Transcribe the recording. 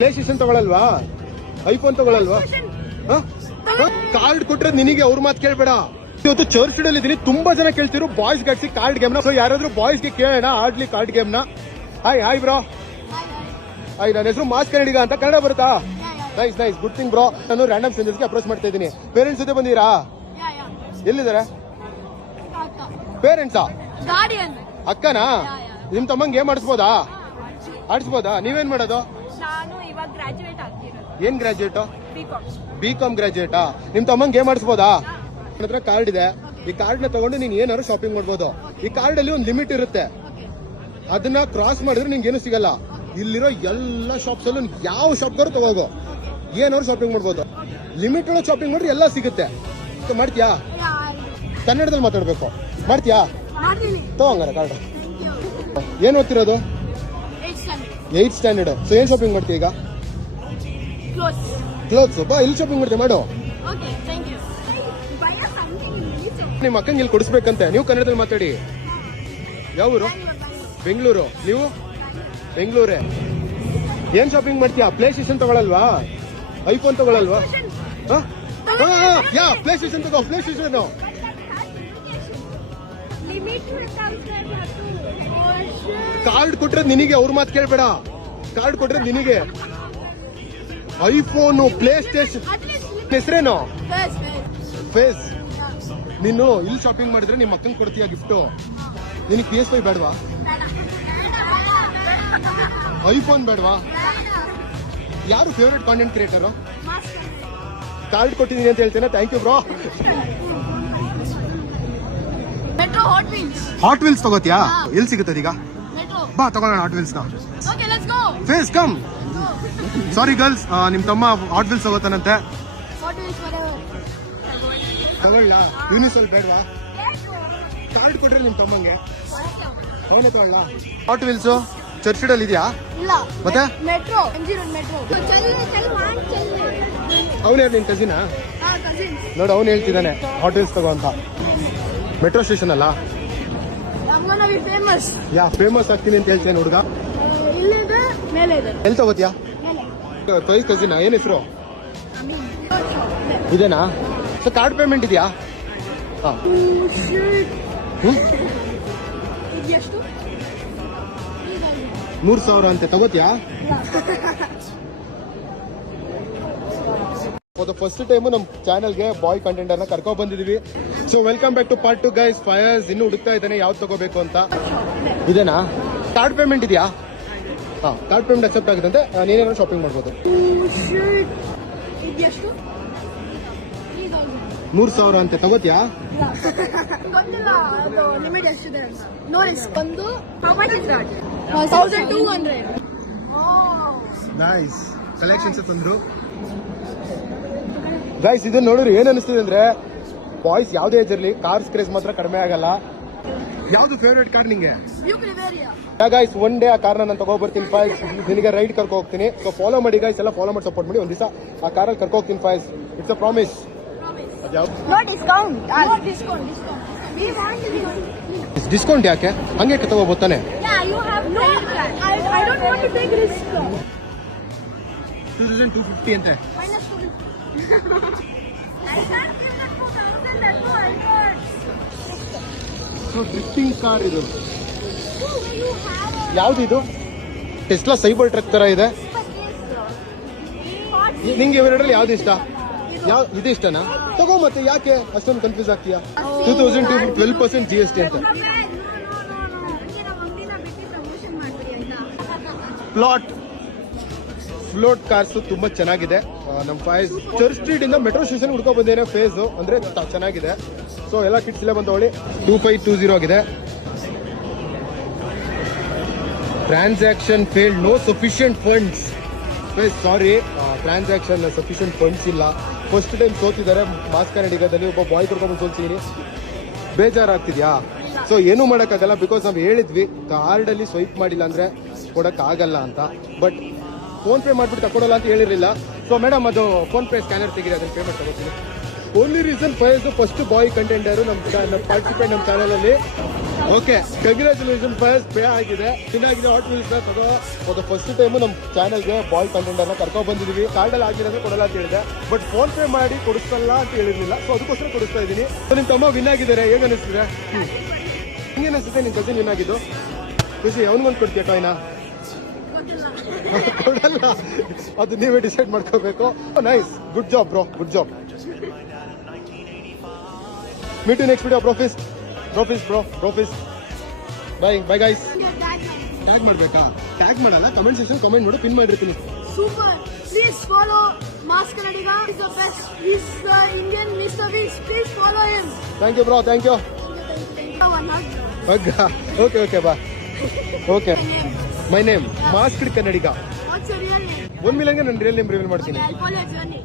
Play station ತಗೊಳಲ್ವಾ? IPhone ತಗೊಳಲ್ವಾ? Card ಕೊಟ್ರೆ ನಿನಗೆ ಅವ್ರ ಮಾತು ಕೇಳ್ಬೇಡ. ಇವತ್ತು ಚರ್ಚ್ ಅಲ್ಲಿ ಇದೀನಿ, ತುಂಬಾ ಜನ ಕೇಳ್ತಿರು ಬಾಯ್ಸ್ ಗಾಡ್ಸಿ ಕಾರ್ಡ್ ಗೇಮ್ ನ. ಸೊ ಯಾರಾದ್ರೂ ಬಾಯ್ಸ್ ಗೆ ಕೇಳೋಣ ಆಡ್ಲಿ ಕಾರ್ಡ್ ಗೇಮ್ ನ. Hi bro. ಹಾಯ್, ನನ್ನ ಹೆಸರು ಮಾಸ್ ಕನ್ನಡಿಗ ಅಂತ. ಕನ್ನಡ ಬರುತ್ತಾ? Nice good thing bro. ನಾನು ರ್ಯಾಂಡಮ್ ಸ್ಟ್ರೇಂಜರ್ಸ್ ಗೆ ಅಪ್ರೋಚ್ ಮಾಡ್ತಾ ಇದ್ದೀನಿ. ಪೇರೆಂಟ್ಸ್ ಜೊತೆ ಬಂದಿರಾ? ಎಲ್ಲಿದ್ದಾರೆ ಪೇರೆಂಟ್ಸಾ? ಅಕ್ಕನಾ? ನಿಮ್ ತಮ್ಮಂಗ್ ಗೇಮ್ ಆಡಿಸ್ಬೋದಾ? ನೀವೇನ್ ಮಾಡೋದು? ನಾನು ಇವಾಗ ಗ್ರಾಜುಯೇಟ್ ಆಗ್ತಿರೋದು. ಏನ್ ಗ್ರಾಜುಯೇಟ್? ಬಿಕಾಂ ಗ್ರಾಜುಯೇಟಾ? ನಿಮ್ ತಮ್ಮಂಗ್ ಗೇಮ್ ಆಡಿಸ್ಬೋದಾ? ನನ್ನ ಹತ್ರ ಕಾರ್ಡ್ ಇದೆ. ಈ ಕಾರ್ಡ್ ನ ತಗೊಂಡು ನೀನ್ ಏನಾದ್ರು ಶಾಪಿಂಗ್ ಮಾಡ್ಬೋದು. ಈ ಕಾರ್ಡ್ ಅಲ್ಲಿ ಒಂದು ಲಿಮಿಟ್ ಇರುತ್ತೆ, ಅದನ್ನ ಕ್ರಾಸ್ ಮಾಡಿದ್ರೆ ನಿಂಗೆ ಏನು ಸಿಗಲ್ಲ. ಇಲ್ಲಿರೋ ಎಲ್ಲ ಶಾಪ್ಸ್ ಅಲ್ಲೂ ಯಾವ ಶಾಪ್ ತಗೋಗೋ, ಏನಾದ್ರು ಶಾಪಿಂಗ್ ಮಾಡ್ಬೋದು. ಲಿಮಿಟ್ ಒಳಗೆ ಶಾಪಿಂಗ್ ಮಾಡಿದ್ರೆ ಎಲ್ಲ ಸಿಗುತ್ತೆ. ಮಾಡ್ತೀಯಾ? ಕನ್ನಡದಲ್ಲಿ ಮಾತಾಡ್ಬೇಕು. ಮಾಡ್ತೀಯಾ? ತಗೋಂಗಾರ ಕಾರ್ಡ್. ಏನ್ ಓದ್ತಿರೋದು? 8th standard. ಸೊ ಏನ್ ಶಾಪಿಂಗ್ ಮಾಡ್ತೀಯ ಈಗ? ಕ್ಲೋತ್ಸ್. ಬಾ, ಇಲ್ಲಿ ಶಾಪಿಂಗ್ ಮಾಡ್ತೀಯ, ಮಾಡು. ನಿಮ್ಮ ಅಕ್ಕಂಗೆ ಇಲ್ಲಿ ಕೊಡಿಸ್ಬೇಕಂತೆ. ನೀವು ಕನ್ನಡದಲ್ಲಿ ಮಾತಾಡಿ. ಯಾವ ಊರು? ಬೆಂಗಳೂರು. ನೀವು? ಬೆಂಗಳೂರೇ. ಏನ್ ಶಾಪಿಂಗ್ ಮಾಡ್ತೀಯಾ? ಪ್ಲೇ ಸ್ಟೇಷನ್ ತಗೊಳಲ್ವಾ? ಐಫೋನ್ ತಗೊಳಲ್ವಾ? ಪ್ಲೇ ಸ್ಟೇಷನ್ ತಗೋ. ಪ್ಲೇ ಸ್ಟೇಷನ್ ಕಾರ್ಡ್ ಕೊಟ್ರೆ ನಿನಗೆ, ಅವ್ರ ಮಾತು ಕೇಳ್ಬೇಡ. ಕಾರ್ಡ್ ಕೊಟ್ರೆ ನಿನಗೆ. IPhone, PlayStation. ಹೆಸರೇನು? ಫೇಸ್. ನೀನು ಇಲ್ಲಿ ಶಾಪಿಂಗ್ ಮಾಡಿದ್ರೆ ನಿಮ್ಮ ಅಕ್ಕಂಗೆ ಕೊಡ್ತೀಯ ಗಿಫ್ಟ್. ನಿನಗೆ PS5 ಬೇಡವಾ? ಐಫೋನ್ ಬೇಡವಾ? ಯಾರು ಫೇವ್ರೇಟ್ ಕಾಂಟೆಂಟ್ ಕ್ರಿಯೇಟರ್? ಕಾರ್ಡ್ ಕೊಟ್ಟಿದ್ದೀನಿ ಅಂತ ಹೇಳ್ತೇನೆ. Thank you bro. Hot Wheels ತಗೋತಿಯಾ? ಎಲ್ಲಿ ಸಿಗುತ್ತೆ ಈಗ? ಬಾ ತಗೊಳ್ಳೋಣ ಹಾಟ್ ವೀಲ್ಸ್ ನ. ಫೇಸ್ ಕಮ್. ಸಾರಿ ಗರ್ಲ್ಸ್, ನಿಮ್ ತಮ್ಮ ಹಾಟ್ ವೀಲ್ಸ್ ತಗೋತಾನಂತೆ. ತಗೊಳ್ಳ? ಯೂನಿಸಲ್ ಬೇಡವಾ? ಕಾರ್ಡ್ ಕೊಟ್ರೆ ನಿಮ್ ತಮ್ಮಂಗೆ ಅವನೇ ತಗೊಳ್ಳ. ಹಾಟ್ ವೀಲ್ಸ್ ಚರ್ಚ್ ಅಲ್ಲಿ ಇದೆಯಾ? ಮತ್ತೆ ಅವನೇ ನಿನ್ ಕಸಿನ? ನೋಡು, ಅವನು ಹೇಳ್ತಿದ್ದಾನೆ ಹಾಟ್ ವೀಲ್ಸ್ ತಗೋ ಅಂತ. ಮೆಟ್ರೋ ಸ್ಟೇಷನ್ ಅಲ್ಲ? ಫೇಮಸ್ ಆಗ್ತೀನಿ ಅಂತ ಹೇಳ್ತೇನೆ ಹುಡುಗ. ಎಲ್ಲಿ ತಗೋತಿಯಾ? ಪ್ರೈಸ್ ಕಸಿನ? ಏನ್ ಹೆಸರು? ಇದೇನಾ? ಸೊ ಕಾರ್ಡ್ ಪೇಮೆಂಟ್ ಇದೆಯಾ? 3,000 ಅಂತೆ. ತಗೋತಿಯಾ? ಫಸ್ಟ್ ಟೈಮ್ ನಮ್ ಚಾನಲ್ಗೆ ಬಾಯ್ ಕಂಟೆಂಟರ್ ನ ಕರ್ಕೊಂಡ್ ಬಂದಿದೀವಿ. So welcome back to part 2 guys. ಫೈರ್ಸ್ ಇನ್ನು ಹುಡುಕ್ತಾ ಇದ್ದಾನೆ ಯಾವ್ದು ತಗೋಬೇಕು ಅಂತ. ಇದೇನಾ? ಕಾರ್ಡ್ ಪೇಮೆಂಟ್ ಇದೆಯಾ? ಕಾರ್ಡ್ ಪೇಮೆಂಟ್ ಅಕ್ಸೆಪ್ಟ್ ಆಗುತ್ತಂತೆ. ನೀನೇನೋ ಶಾಪಿಂಗ್ ಮಾಡ್ಬೋದು. 3,000 ಅಂತೆ. ತಗೋತಿಯಾ? ನೈಸ್ ಕಲೆಕ್ಷನ್ಸ್ ತಂದ್ರು ಗೈಸ್. ಇದನ್ನ ನೋಡಿದ್ರೆ ಏನ್ ಅನಿಸ್ತಿದೆ ಅಂದ್ರೆ, ಬಾಯ್ಸ್ ಯಾವ್ದೇ ಏಜ್ ಇರಲಿ ಕಾರ್ಸ್ ಕ್ರೇಜ್ ಮಾತ್ರ ಕಡಿಮೆ ಆಗಲ್ಲ. ಯಾವ್ದು ಫೇವ್ರೇಟ್ ಕಾರ್ ನಿಂಗೆ? ಗೈಸ್ ಒನ್ ಡೇ ಆ ಕಾರ್ನ ನಾನು ತಗೋಬರ್ತೀನಿ ಫೈಸ್. ನಿನಗೆ ರೈಡ್ ಕರ್ಕೊ ಹೋಗ್ತೀನಿ. ಸೊ ಫಾಲೋ ಮಾಡಿ ಗೈಸ್, ಎಲ್ಲ ಫಾಲೋ ಮಾಡಿ ಸಪೋರ್ಟ್ ಮಾಡಿ. ಒಂದ್ ದಿವಸ ಆ ಕಾರಲ್ಲಿ ಕರ್ಕೊ ಹೋಗ್ತೀನಿ Faiz. It's a promise. Discount ಯಾಕೆ? ಹಂಗೆ ತಗೋಬಹುದು ತಾನೆ? 2,250 ಅಂತೆ. ಡ್ರಿಫ್ಟಿಂಗ್ ಕಾರ್ ಇದು. ಯಾವ್ದಿದು? ಟೆಸ್ಲಾ ಸೈಬರ್ ಟ್ರಕ್ ತರ ಇದೆ. ನಿಂಗೆ ಇವೆರಡರಲ್ಲಿ ಯಾವ್ದು ಇಷ್ಟ? ಇದು ಇಷ್ಟನಾ? ತಗೋ. ಮತ್ತೆ ಯಾಕೆ ಅಷ್ಟೊಂದು ಕನ್ಫ್ಯೂಸ್ ಆಗ್ತೀಯಾ? 12% GST ಅಂತ. ಫ್ಲೋಟ್ ಕಾರ್ಸ್ ತುಂಬಾ ಚೆನ್ನಾಗಿದೆ. ನಮ್ಮ ಫೈಸ್ ಚರ್ಚ್ ಸ್ಟ್ರೀಟ್ ಇಂದ ಮೆಟ್ರೋ ಸ್ಟೇಷನ್ ಹುಡ್ಕೊ ಬಂದೇನೆ. ಫೇಸ್ ಅಂದ್ರೆ ಚೆನ್ನಾಗಿದೆ. ಸೊ ಎಲ್ಲ ಕಿಟ್ಸ್ ಇಲ್ಲೇ ಬಂದವಳಿ. 2520 ಆಗಿದೆ. Transaction failed, no sufficient funds. Sorry, transaction sufficient funds ಇಲ್ಲ. ಫಸ್ಟ್ ಟೈಮ್ ಸೋತಿದ್ದಾರೆ ಮಾಸ್ ಕನ್ನಡಿಗದಲ್ಲಿ. ಒಬ್ಬ ಬಾಯ್ ಕರ್ಕೊಂಡು ಸೋಲ್ಸಿದೀನಿ. ಬೇಜಾರಾಗ್ತಿದ್ಯಾ? ಸೊ ಏನೂ ಮಾಡೋಕ್ಕಾಗಲ್ಲ. ಬಿಕಾಸ್ ನಾವು ಹೇಳಿದ್ವಿ ಕಾರ್ಡ್ ಅಲ್ಲಿ ಸ್ವೈಪ್ ಮಾಡಿಲ್ಲ ಅಂದ್ರೆ ಕೊಡಕ್ ಆಗಲ್ಲ ಅಂತ. ಬಟ್ ಫೋನ್ ಪೇ ಮಾಡ್ಬಿಟ್ಟು ತಗೊಳ್ಳಲ್ಲ ಅಂತ ಹೇಳಿರಲಿಲ್ಲ. ಸೊ ಮೇಡಮ್, ಅದು ಫೋನ್ ಪೇ ಸ್ಕ್ಯಾನರ್ ತೆಗಿದೆ, ಅದನ್ನ ಪೇಮೆಂಟ್ ತಗೋತೀನಿ. ಓನ್ಲಿ ರೀಸನ್ ಫೈಸ್ ಫಸ್ಟ್ ಬಾಯ್ ಕಂಟೆಂಡರ್ ನಮ್ಮ ಪಾರ್ಟಿಸಿಪೇಟ್ ನಮ್ಮ ಚಾನಲ್ ಅಲ್ಲಿ. ಓಕೆ, ಕಂಗ್ರಾಚುಲೇಷನ್ ಫೈಸ್ ಪೇ ಆಗಿದೆ, ಚೆನ್ನಾಗಿದೆ. ಹಾಟ್ ವೀಲ್ಸ್ ಅದು ಫಸ್ಟ್ ಟೈಮ್ ನಮ್ಮ ಚಾನಲ್ಗೆ ಬಾಯ್ ಕಂಟೆಂಡರ್ನ ಕರ್ಕೊಂಡ್ ಬಂದಿದೀವಿ. ಕಾರ್ಡಲ್ಲಿ ಆಗಿರೋದ್ರೆ ಕೊಡಲ್ಲ ಅಂತ ಹೇಳಿದೆ, ಬಟ್ ಫೋನ್ ಪೇ ಮಾಡಿ ಕೊಡಿಸ್ತಲ್ಲ ಅಂತ ಹೇಳಿರ್ಲಿಲ್ಲ, ಸೊ ಅದಕ್ಕೋಸ್ಕರ ಕೊಡಿಸ್ತಾ ಇದ್ದೀನಿ. ನಿಮ್ ತಮ್ಮ ವಿನ್ ಆಗಿದ್ದಾರೆ, ಹೇಗೆ ಅನಿಸ್ತಿದೆ? ಹಿಂಗೇನ್ ಅನಿಸುತ್ತೆ ನಿಮ್ ಕಸಿನ್ ವಿನ್ ಆಗಿದ್ದು? ಖುಷಿ, ಅವನಿಗೊಂದು ಕೊಡ್ತೀಯ ಟಾಯ್ನ? ಕೊಡಲ್ಲ, ಅದು ನೀವೇ ಡಿಸೈಡ್ ಮಾಡ್ಕೋಬೇಕು. Nice, good job bro, good job. Meet you next video. Bro fist bye guys. Tag ಮಾಡ್ಬೇಕಾ? ಟ್ಯಾಗ್ ಮಾಡಲ್ಲ, ಕಮೆಂಟ್ ಸೆಕ್ಷನ್ ಕಮೆಂಟ್ ಮಾಡು, ಪಿನ್ ಮಾಡಿರ್ತೀನಿ. Super. Please follow Mass Kannadiga. He's the best. He's the Indian Mr. Beast. Please follow him. Thank you bro, thank you. One hug. Okay ಬಾ. Okay, My name. My name masked Kannadiga. What's your real name? 1 ಮಿಲಿಯನ್ಗೆ ನನ್ನ real name reveal ಮಾಡ್ತೀನಿ. I'll follow your journey.